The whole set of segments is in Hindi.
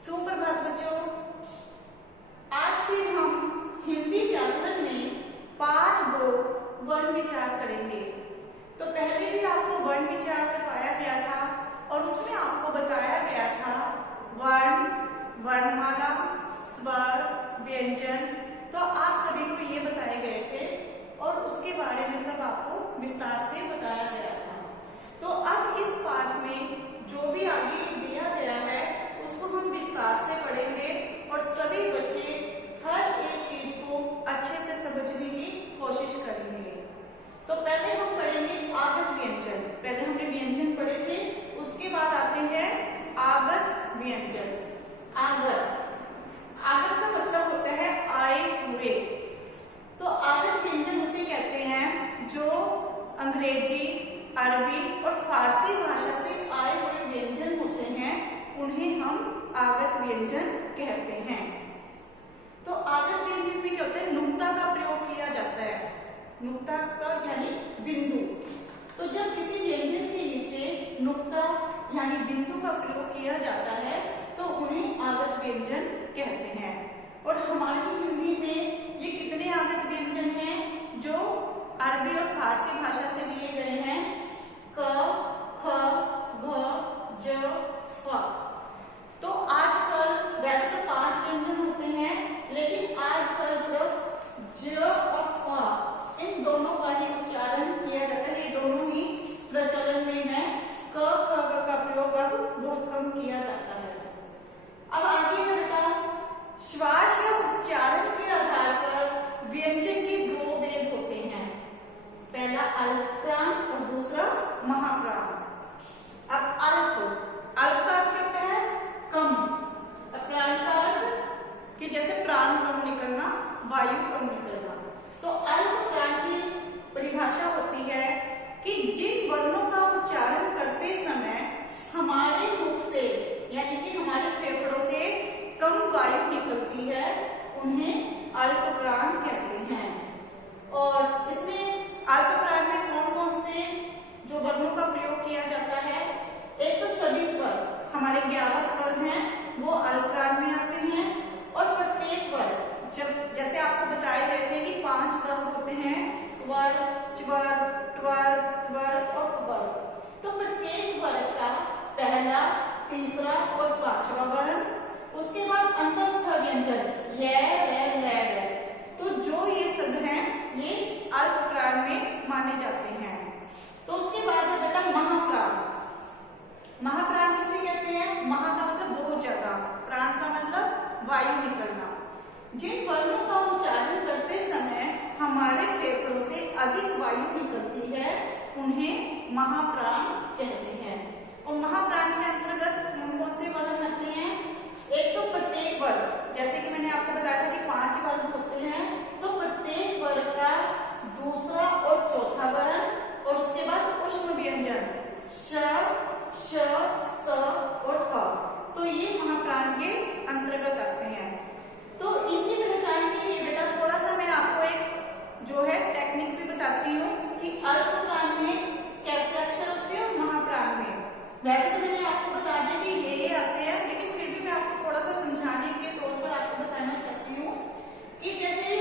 सुप्रभात बच्चों, आज फिर हम हिंदी व्याकरण में पाठ 2 वर्ण विचार करेंगे। तो पहले भी आपको वर्ण विचार करवाया गया था और उसमें आपको बताया गया था वर्ण, वर्णमाला, स्वर, व्यंजन। तो आप सभी को ये बताए गए थे और उसके बारे में सब आपको विस्तार से बताया गया था। तो अब इस पाठ में जो भी आगे दिया गया है उसको हम विस्तार से पढ़ेंगे और सभी बच्चे हर एक चीज को अच्छे से समझने की कोशिश करेंगे। तो पहले हम पढ़ेंगे आगत व्यंजन। पहले हमने व्यंजन पढ़े थे, उसके बाद आते हैं आगत व्यंजन। आगत का मतलब होता है आए हुए। तो आगत व्यंजन उसे कहते हैं जो अंग्रेजी, अरबी और फारसी भाषा से आए हुए व्यंजन होते हैं, उन्हें हम आगत व्यंजन कहते हैं। तो आगत व्यंजन में क्या होता है, नुक्ता का प्रयोग किया जाता है। नुक्ता का यानी बिंदु। तो जब किसी व्यंजन के नीचे नुक्ता यानी बिंदु का प्रयोग किया जाता है तो उन्हें आगत व्यंजन कहते हैं। और हमारी हिंदी में ये कितने आगत व्यंजन हैं जो अरबी और फारसी भाषा से लिए गए हैं? क, ख, घ, ज, फ। तो आजकल वैसे तो 5 व्यंजन होते हैं, लेकिन आजकल सिर्फ ज और फ इन दोनों का ही उच्चारण किया जाता है। ये दोनों ही प्रचलन में है। क, ख, ग का प्रयोग अब बहुत कम किया जाता है। अब आगे है बेटा, श्वास या उच्चारण के आधार पर व्यंजन के 2 भेद होते हैं। पहला अल्पप्राण और दूसरा महाप्राण। अब अल्प का अर्थ क्या होता है? कम। प्राण का अर्थ कि जैसे प्राण कम निकलना, वायु कम निकलना। तो अल्प प्राण की परिभाषा होती है कि जिन वर्णों का उच्चारण करते समय हमारे मुख से यानी कि हमारे फेफड़ों से कम वायु निकलती है, उन्हें अल्प प्राण कहते हैं। और इसमें अल्प प्राण में कौन कौन से जो वर्णों का प्रयोग किया जाता है? एक तो सभी स्वर, हमारे 11 स्वर हैं, वो अल्प प्राण में आते हैं। और प्रत्येक वर्ण, जब जैसे आपको बताए गए थे कि 5 वर्ग होते हैं, स्वर, च्वर, ट्वर, त्वर और वर। तो प्रत्येक वर्ग का पहला, तीसरा और 5वां वर्ण, उसके बाद अंतस्थ व्यंजन य, रै, लै, रै। तो जो ये सब हैं ये अल्प प्राण में माने जाते हैं। तो उसके बाद है बेटा महाप्राण। महाप्राण किसे कहते हैं? महा का मतलब बहुत ज्यादा, प्राण का मतलब वायु निकलना। जिन वर्णों का उच्चारण करते समय हमारे फेफड़ों से अधिक वायु निकलती है, उन्हें महाप्राण कहते हैं। और महाप्राण के अंतर्गत कौन कौन से वर्ण आते हैं? एक तो प्रत्येक वर्ग, जैसे कि मैंने आपको बताया था कि 5 वर्ग होते हैं, तो प्रत्येक वर्ग का दूसरा और चौथा वर्ण और उसके बाद ऊष्म व्यंजन श, श, स और फ। तो ये महाप्राण के अंतर्गत आते हैं। तो इनकी पहचान के लिए बेटा थोड़ा सा मैं आपको एक जो है टेक्निक भी बताती हूँ कि अल्प प्राण में कैसे अक्षर होते हैं और महाप्राण में। वैसे तो मैंने आपको बता दिया कि ये आते हैं, लेकिन फिर भी मैं आपको थोड़ा सा समझाने के तौर पर आपको बताना चाहती हूँ कि जैसे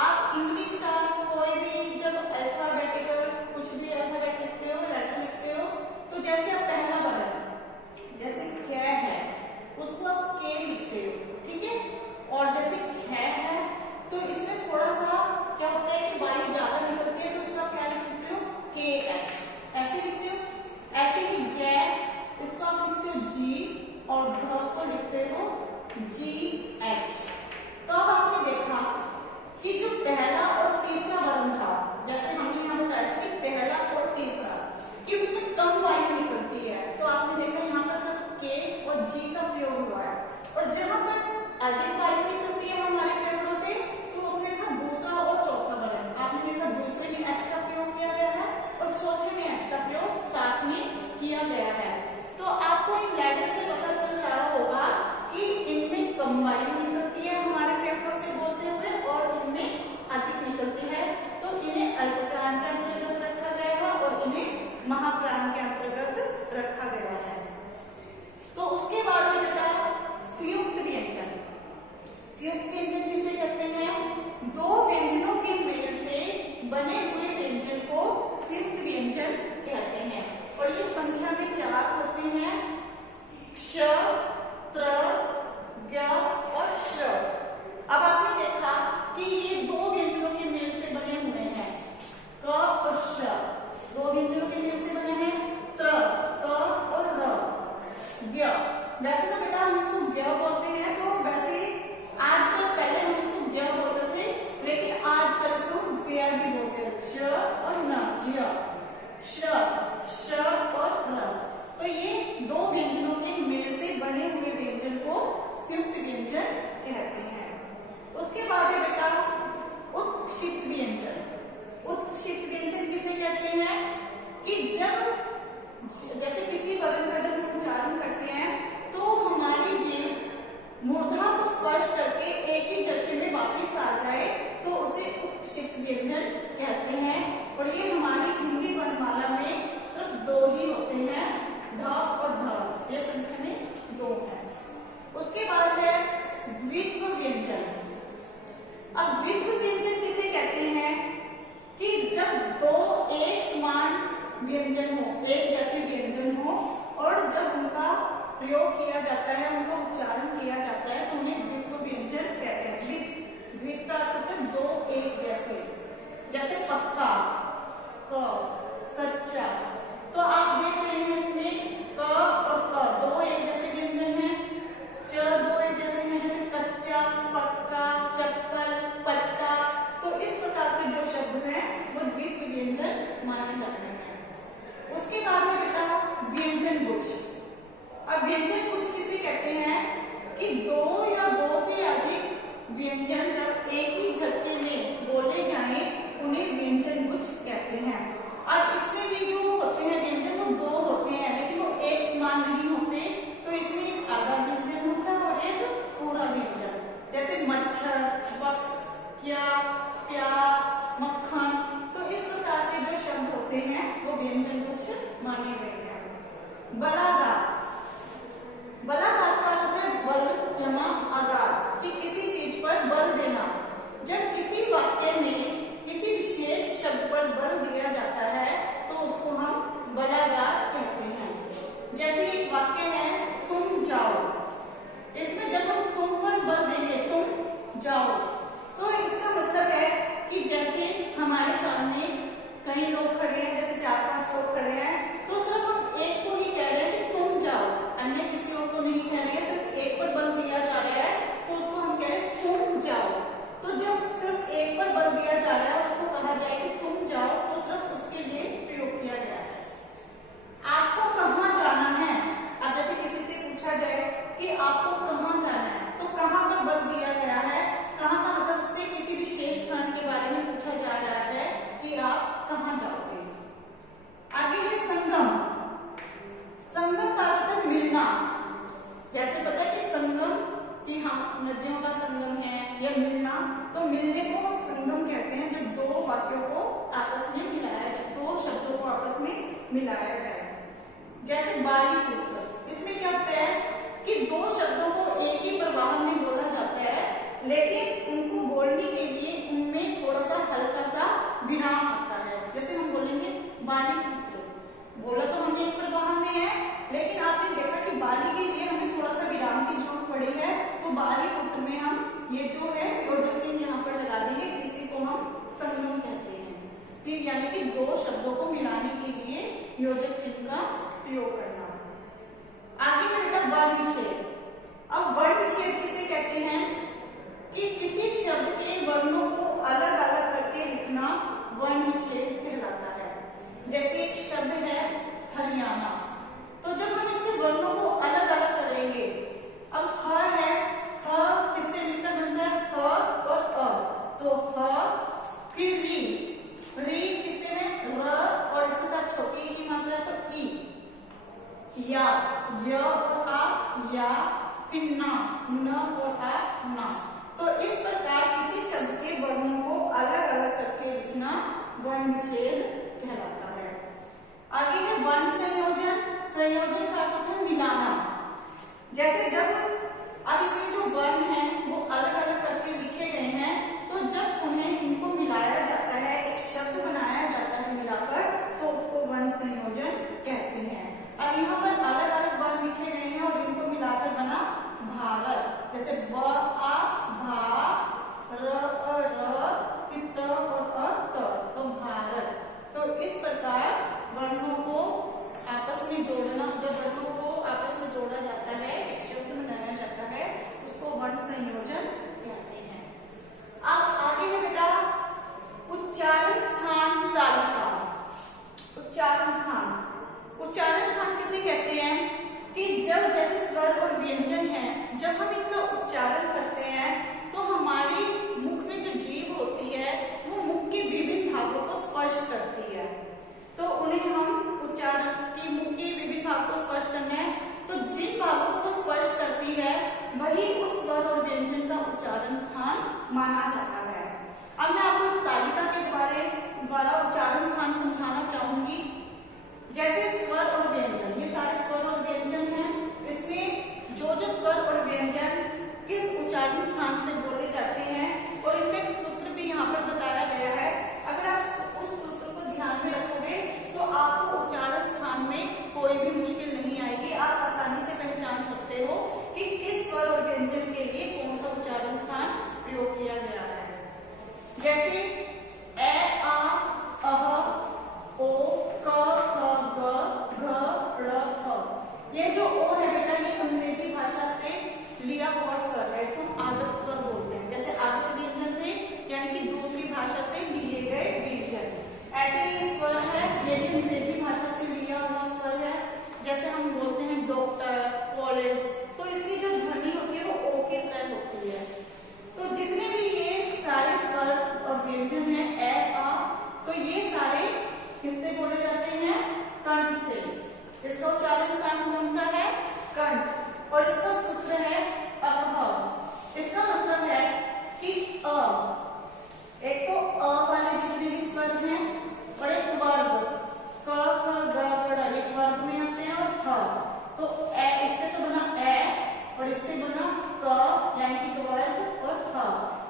आप इंग्लिश का कोई भी जब अल्फाबेटिकल कुछ भी अल्फाबेट लिखते हो, लेटर लिखते हो, तो जैसे आप पहला वर्ण जैसे क है उसको आप के लिखते हो, ठीक है। और जैसे ख है तो इसमें थोड़ा सा क्या होता है कि वायु ज्यादा निकलती है, तो उसको आप क्या लिखते हो? के एच, ऐसे लिखते हो। ऐसे ही ग, इसको आप लिखते हो जी और भ को लिखते हो जी एच। तो अब आपने देखा कि जो पहला और तीसरा वर्ण था, जैसे हमने यहाँ बताया था कि पहला और तीसरा कि उसमें कम वायु निकलती है, तो आपने देखा यहाँ पर सिर्फ के और जी का प्रयोग हुआ है। और जहां पर अधिक वायु निकलती है हमारे फेफड़ों से, तो उसमें था दूसरा और चौथा वर्ण। आपने देखा दूसरे में एच का प्रयोग किया गया है और चौथे में एच का प्रयोग साथ में किया गया है। तो आपको इन लेटर से पता चल रहा होगा कि इनमें कम वायु निकलती है हमारे फेफड़ों से बोलते हुए और इनमें अधिक निकलती है, तो इन्हें अल्प प्राण के अंतर्गत रखा गया है और इन्हें महाप्राण के अंतर्गत रखा गया है। तो उसके बाद बेटा ज्ञ बोलते हैं, तो वैसे आजकल, पहले हम इसको ज्ञ बोलते थे, लेकिन आजकल इसको ज्य भी बोलते हैं। ज और न, ज्य, श और र। तो ये दो व्यंजनों के मेल से बने हुए व्यंजन को संयुक्त व्यंजन कहते हैं। उसके बाद है बेटा उत्क्षिप्त व्यंजन। उत्क्षिप्त व्यंजन किसे कहते हैं कि जब जैसे किसी वर्ण का जब हम उच्चारण करते हैं तो हमारी जीभ मूर्धा को स्पर्श करके एक ही झटके में वापस आ जाए, तो उसे उत्क्षिप्त व्यंजन कहते हैं। और ये हमारी हिंदी वर्णमाला में सिर्फ दो ही होते हैं, ढ और ढ, ये संख्या में दो है। उसके बाद है द्वित्व व्यंजन। अब द्वित्व व्यंजन किसे कहते हैं कि जब दो एक समान व्यंजन हो, एक जैसे व्यंजन हो, और जब उनका प्रयोग किया जाता है, उनका उच्चारण किया जाता है, तो उन्हें द्वित्व व्यंजन कहते हैं। द्वित्व का अर्थ है दो एक जैसे, जैसे पक्का, क, सच्चा। तो आप देख रहे हैं इसमें क और क दो एक जैसे व्यंजन हैं, च दो एक जैसे हैं, जैसे कच्चा, पक्का, चप्पल, पत्ता। तो इस प्रकार के जो शब्द हैं वो द्वित्व व्यंजन माने जाते हैं। उसके बाद है बेटा व्यंजन गुच्छ। अब व्यंजन गुच्छ किसे कहते हैं कि दो या दो से अधिक व्यंजन जब एक ही झटके में बोले जाएं, उन्हें व्यंजन गुच्छ कहते हैं। अब इसमें भी जो होते हैं व्यंजन वो दो होते हैं, लेकिन वो एक समान नहीं होते। तो इसमें एक आधा व्यंजन होता है और एक पूरा व्यंजन, जैसे मच्छर, वक्त, क्या, प्यार, मक्खन। तो इस प्रकार के जो शब्द होते हैं वो व्यंजन गुच्छ माने गए हैं। बलाघात। बलाघात का अर्थ है बल जमा आघात, कि किसी चीज पर बल देना। जब किसी वाक्य में किसी विशेष शब्द पर बल दिया जाता है तो उसको हम बलाघात कहते हैं। जैसे एक वाक्य है तुम जाओ, इसमें जब हम तुम पर बल देंगे, तुम जाओ, तो इसका मतलब है कि जैसे हमारे सामने कई लोग खड़े हैं, जैसे 4-5 लोग खड़े हैं, तो सिर्फ हम एक को ही कह रहे हैं कि तुम जाओ, अन्य किसी और को नहीं कह रहे हैं, सिर्फ एक पर बल दिया जा रहा है, तो उसको हम कह रहे हैं तुम जाओ। तो जब सिर्फ एक पर बल दिया जा रहा है और उसको कहा जाए कि तुम जाओ, तो सिर्फ उसके लिए प्रयोग किया गया है। आपको कहाँ जाना है? अब जैसे किसी से पूछा जाए कि आपको कहाँ जाना है, तो कहाँ पर बल दिया गया है, कहाँ का मतलब उससे किसी विशेष स्थान के बारे में पूछा जा रहा है कि आप कहाँ जाओगे। आगे है संगम। संगम का अर्थ है मिलना। जैसे पता है कि संगम कि हम नदियों का संगम है या मिलना, तो मिलने को हम संगम कहते हैं जब दो वाक्यों को आपस में मिलाया जाए, दो शब्दों को आपस में मिलाया जाए। जैसे बाली पुत्र, इसमें क्या होता है कि दो शब्दों को एक ही प्रवाह में बोला जाता है, लेकिन उनको बोलने के लिए उनमें थोड़ा सा हल्का सा विराम आता है। जैसे हम बोलेंगे बाली पुत्र, बोला तो हमने एक प्रवाह में है, लेकिन आपने देखा कि बाली के लिए हमें थोड़ा सा विराम की जरूरत पड़ी है, तो बाली पुत्र में हम ये जो है योजक चिन्ह यहाँ पर लगा देंगे, इसी को हम संगम कहते हैं। फिर यानी कि दो शब्दों को मिलाने के लिए योजक चिन्ह का प्रयोग करना। आगे है बेटा वर्ण विच्छेद। अब वर्ण विच्छेद किसे कहते हैं कि किसी शब्द के वर्णों को अलग अलग करके लिखना वर्ण विच्छेद कहलाता है। जैसे एक शब्द है हरियाणा, तो जब हम इसके वर्णों को अलग अलग करेंगे, अब ह है, ह किससे मिलकर बनता है ह और अ, तो ह, फिर री, री किससे है र, और इसके साथ छोटी की मात्रा तो ई, या, य और आ, या, फिर ना, न और आ, ना। तो इस प्रकार किसी शब्द के वर्णों को अलग अलग करके लिखना वर्ण विच्छेद कहलाता है। आगे है वर्ण संयोजन। संयोजन का अर्थ है मिलाना। जैसे जब अब इसमें जो वर्ण है वो अलग अलग करके लिखे गए हैं, तो जब उन्हें इनको मिलाया जाता है, एक शब्द बनाया जाता है मिलाकर, तो उसको वर्ण संयोजन कहते हैं। अब यहाँ पर अलग अलग वर्ण लिखे गए हैं और इनको मिलाकर बना भारत। जैसे ब आ भा, र अ र, त और अ त, तो भारत। तो इस प्रकार वर्णों को आपस में जोड़ना, जब वर्णों को आपस में जोड़ा जाता है, एक शब्द बनाया जाता माना जाता है। अब मैं आपको तालिका के द्वारा उच्चारण स्थान समझाना चाहूंगी। जैसे स्वर और व्यंजन, ये सारे स्वर और व्यंजन हैं। इसमें जो जो स्वर और व्यंजन किस उच्चारण स्थान से बोले जाते हैं और इनका एक सूत्र भी यहाँ पर बताया गया है। अगर आप उस सूत्र को ध्यान में रखोगे तो आपको उच्चारण स्थान में कोई भी मुश्किल नहीं आएगी। आप आसानी से पहचान सकते हो कि किस स्वर और व्यंजन के लिए कौन सा उच्चारण स्थान प्रयोग किया गया है। जैसे ए, आ, अह, ओ, क, ख, ग, घ, र, फ। ये जो ओ है बेटा, ये अंग्रेजी भाषा से लिया हुआ स्वर है। इसको आगत स्वर बोलते हैं। जैसे आगत व्यंजन थे यानी कि दूसरी भाषा से लिए गए व्यंजन। ऐसे ही स्वर है, ये भी अंग्रेजी भाषा से लिया हुआ स्वर है। जैसे हम बोलते हैं डॉक्टर, कॉलेज, तो इसकी जो ध्वनि होती है वो ओ की तरह होती है। तो जितने भी ये सारे स्वर और व्यंजन है, ए, आ, तो ये सारे किससे बोले जाते हैं? कंठ से। इसका उच्चारण स्थान कौन सा है? कंठ। और इसका सूत्र है अह। इसका मतलब है कि अ, एक तो अ वाले जितने भी स्वर हैं और एक वर्ग क, ख, ग, घ, एक वर्ग में आते हैं और ह। तो ए, इससे तो बना ए और इससे बना क यानी कि वर्ग और ह।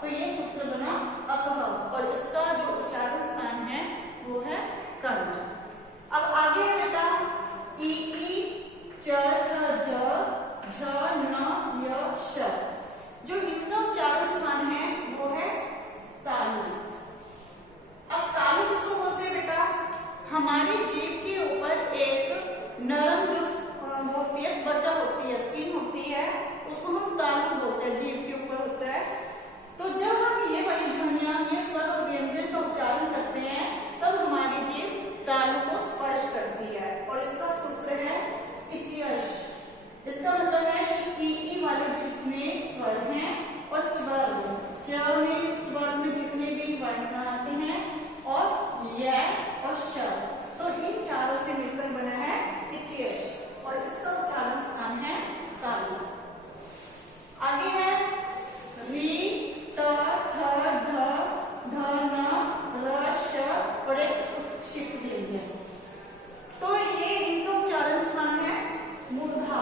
तो ये सूत्र बना अकह और इसका जो उच्चारण स्थान है वो है कंठ। अब आगे है बेटा ई, च, छ, ज, झ, न, य, श। जो इनका उच्चारण स्थान है वो है तालु। अब तालु किसको बोलते हैं बेटा? हमारी जीभ के ऊपर एक नरम जो होती है, त्वचा होती है, स्किन होती है, उसको हम तालु बोलते हैं, जीभ के ऊपर होता है। तो जब हम ये वाली ध्वनियां, ये स्वर और व्यंजन का उच्चारण करते हैं तब हमारी जीभ तालु को स्पर्श करती है और इसका सूत्र है इचियश। इसका मतलब है कि ई वाले जितने स्वर हैं और च्वर में जितने भी वर्ण आते हैं और य और श, तो इन चारों से मिलकर बना है इचियश और इसका उच्चारण स्थान है तालु। आगे है री, ट, ठ, ढ, ढ, न, र, श और एक उत्क्षिप्त व्यंजन। तो ये इनका उच्चारण स्थान है मूर्धा।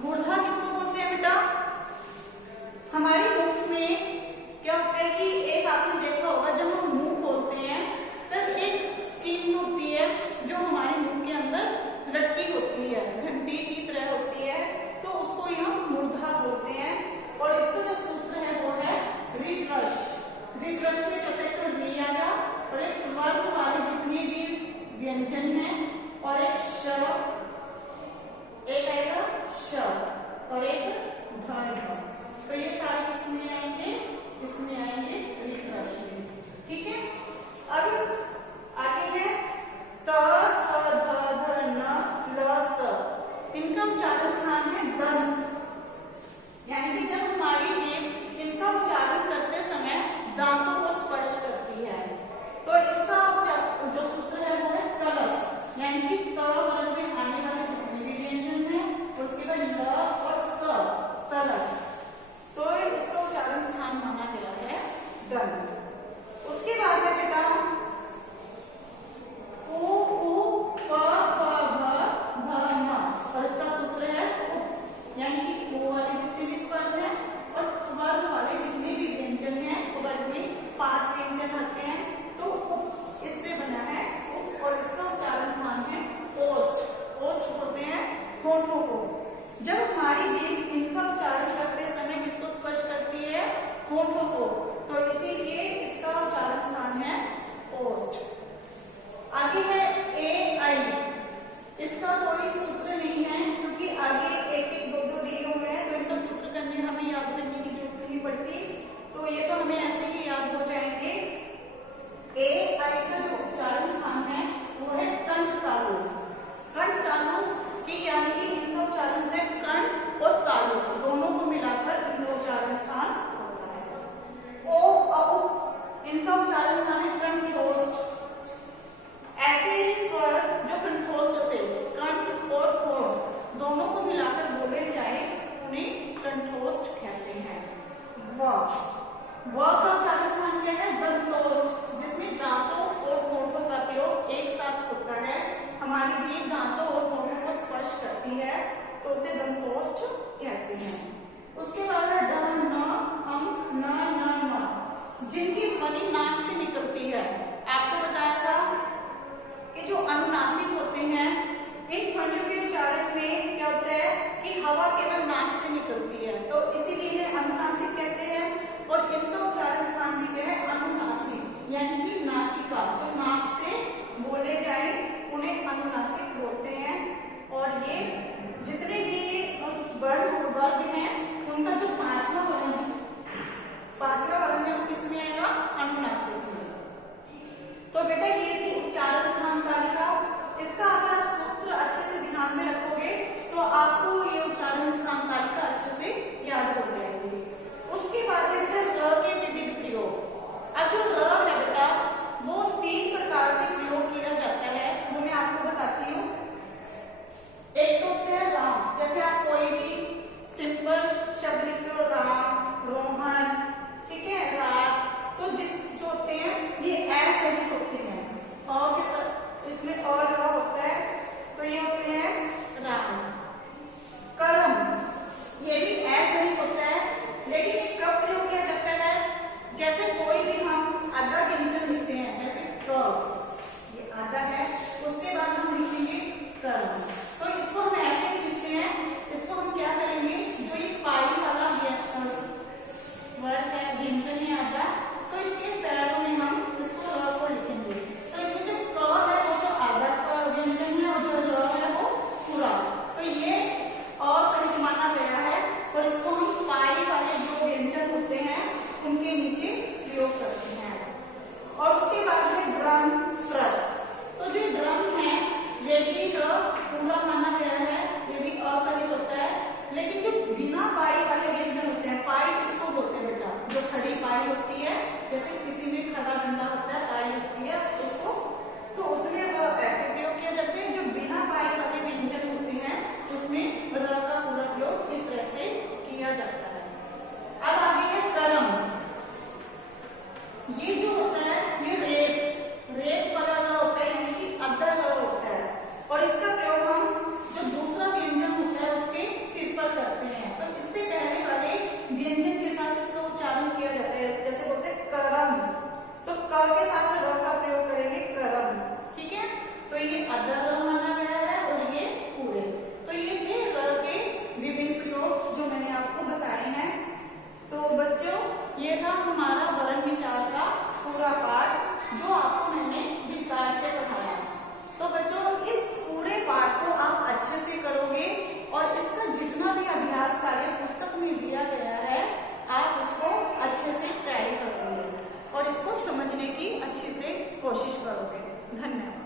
मूर्धा किसको बोलते हैं बेटा? हमारी मुख में क्या होता है कि एक आपने देखा होगा जब हम मुंह खोलते हैं तब एक स्किन होती है जो हमारे मुंह के अंदर लटकी होती है, घंटी की तरह होती है, तो उसको हम मूर्धा बोलते हैं। और इसका जो सूत्र है वो है रीड्रश। रीड्रश में कहते हैं तो री आया और एक वर्ग वाले जितने भी व्यंजन हैं और एक श, एक आएगा श और एक ढ। तो ये सारे किसमें आएंगे? इसमें आएंगे रीड्रश में। ठीक है। अब आगे है त, थ, ध, ध, न, ल, स। इनका उच्चारण स्थान है दंत। यानी कि जब हमारी जीभ इनका उच्चारण करते समय दांतों को स्पर्श करती है तो इसका जो सूत्र है वो है तलस। यानी कि त वर्ग में आने वाले जितने भी व्यंजन हैं और उसके बाद ल और स, तलस, तो इसका उच्चारण स्थान माना गया है दंत। उसके बाद है बेटा उ, प, फ, भ, भ, म और इसका सूत्र है उप। यानी कि ओ वाले जितने भी स्वर हैं और वर्ग वाले जितने भी व्यंजन हैं, वर्ग में 5 व्यंजन आते हैं, तो उप इससे बना है उप और इसका उच्चारण स्थान है ओष्ठ। ओष्ठ बोलते हैं होठों को। जब हमारी जीभ इनका उच्चारण करते समय किसको स्पर्श करती है? होठों को, तो इसीलिए इसका उच्चारण स्थान है ओष्ठ। आगे है ए, आई। इसका कोई सूत्र नहीं है क्योंकि आगे एक एक दो दो दिए हुए हैं, तो इनका सूत्र करने हमें याद करने की जरूरत नहीं पड़ती, तो ये तो हमें ऐसे ही याद हो जाएंगे। ए, आई का जो उच्चारण स्थान है वो है कंठ तालु। कंठ तालु की यानी कि इनका उच्चारण है कंठ और तालु, दोनों को मिलाकर इनका उच्चारण स्थान होता है। ओ, औ, इनका उच्चारण स्थान है कंठोष्ठ। होती है तो उसे दंतोष्ठ कहते हैं। उसके बाद है ड, न, अम, न, म, जिनकी ध्वनि नाक से निकलती है। आपको बताया था कि जो अनुनासिक होते हैं इन ध्वनियों के उच्चारण में क्या होता है कि हवा केवल नाक से निकलती है, तो इसीलिए इन्हें अनुनासिक कहते हैं। और इनका उच्चारण स्थान भी क्या है, अनुनासिक, यानी कि नासिका जो नाक से बोले जाए उन्हें अनुनासिक बोलते हैं। और ये जितने भी वर्ण वर्ग हैं उनका जो पांचवा वर्ण है वो किसमें आएगा, अनुनासिक में। तो बेटा ये थी उच्चारण स्थान तालिका। इसका अगर आप सूत्र अच्छे से ध्यान में रखोगे तो आपको ये उच्चारण स्थान तालिका अच्छे से याद हो जाएगी। उसके बाद है बेटा र के विविध प्रयोग। अब जो र है बेटा वो 3 प्रकार से प्रयोग किया जाता है, वो मैं आपको बताती हूँ। एक तो होते हैं राम, जैसे आप कोई भी सिंपल शब्द लिखते हो, राम, रोहन, ठीक है, रात, तो जो होते हैं ये ऐसे ही होते हैं और के साथ इसमें और लगा होता है, तो ये होते हैं राम। कलम ये भी ऐसे ही होता है, लेकिन ये कब प्रयोग किया जाता है, जैसे कोई भी हम आधा व्यंजन लिखते हैं, जैसे क, ये आधा है, उसके बाद हम लिखेंगे कलम, तो इसको हम ऐसे ही लिखते हैं। इसको हम क्या करेंगे, जो ये पाई वाला वर्ड है, व्यंजन है आधा, तो इसके पैरों में हम इसको र को लिखेंगे। तो इसमें जो क है वो तो आधा व्यंजन है और जो र है वो पूरा, तो ये असहित माना गया है और इसको हम पाई वाले जो व्यंजन होते हैं उनके नीचे प्रयोग करते हैं। और उसके बाद है ड्रम, ट्रक, तो जो ड्रम है ये भी पूरा माना गया है, ये भी असहित होता है। लेकिन जो बिना पाई वाले व्यंजन होते हैं, पाई किसको बोलते हैं बेटा, जो खड़ी पाई होती है, जैसे किसी में खड़ा डंडा होता है, पाई होती है उसको, तो उसमें वो ऐसे प्रयोग किया जाते हैं। जो बिना पाई वाले व्यंजन होते हैं उसमें र का पूरा प्रयोग इस तरह से किया जाता है। अब आगे है करम, ये जो होता है ये रेप वाला र होता है, यानी कि अद्धा र होता है, और इसका प्रयोग हम जो दूसरा व्यंजन होता है उसके सिर पर करते हैं। तो इससे पहले वाले व्यंजन के साथ इसका उच्चारण किया जाता है, जैसे बोलते हैं करम, तो कर के साथ र का प्रयोग करेंगे करम, ठीक है। तो ये अद्धा र माना गया है और ये पूरे। तो ये थे र के विभिन्न प्रयोग जो मैंने आपको बताए हैं। तो बच्चों ये था हमारा वर्ण विचार का पूरा पाठ जो आपको मैंने विस्तार से पढ़ाया। तो बच्चों इस पूरे पाठ को आप अच्छे से करोगे और इसका जितना भी अभ्यास कार्य पुस्तक में दिया गया है आप उसको अच्छे से ट्राई करोगे और इसको समझने की अच्छी से कोशिश करोगे। धन्यवाद।